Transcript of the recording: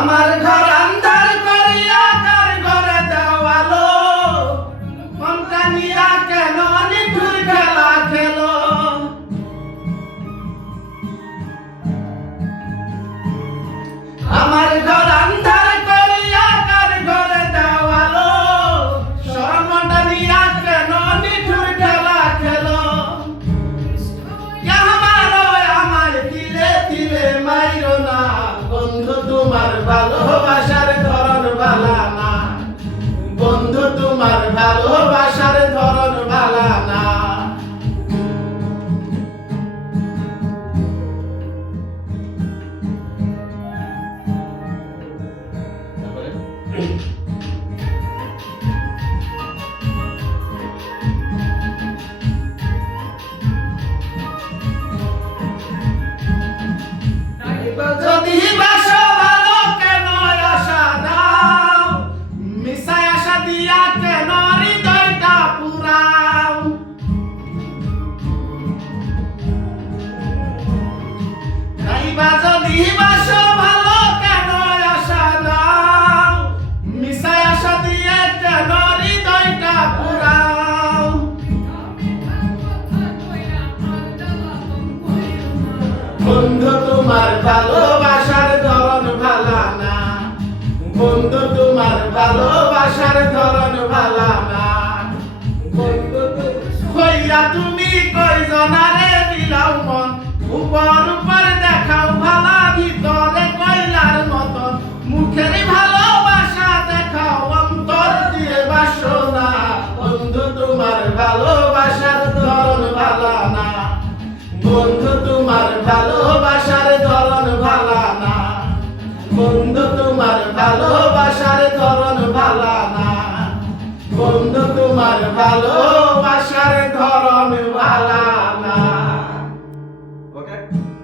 আমার ঘর আন্ধার করিয়া কার ঘরে দেওয়ালো, মনটা নিয়া কেন নিঠুর খেলা খেলো। আমার ঘর আন্ধার করিয়া কার ঘরে দেওয়ালো, মনটা নিয়া কেন নিঠুর খেলা খেলো। আমার দিলে দিলে মাইরো না, বন্ধু তোমার ভালোবাসার ধরন ভালা না, বন্ধু তোমার ভালোবাসার ধরন ভালা না। যদি বাসো ভালো কেন আশা দাও, মিশাই আশা দিয়া কেন হৃদয়টা পুরাও। যদি বাসো ভালো কেন আশা দাও, মিশাই আশা দিয়ে কেন হৃদয়টা পুরাও। বন্ধু তোমার ভালোবাসার ধরন ভালা না, বন্ধু তোমার ভালোবাসার ধরন ভালা না। বন্ধু হইয়া তুমি কয়জনারে দিলাও মন, উপর উপর দেখাও ভালা ভিতরে কয়লার মতন। মুখের ভালোবাসা দেখাও অন্তর দিয়ে বাসো না, বন্ধু তোমার ভালোবাসার ধরন ভালা না, বন্ধু তোমার ভালোবাসার ধরন ভালা না, বন্ধু তোমার ভালোবাসার ধরন ভালা না, বন্ধু তোমার ভালো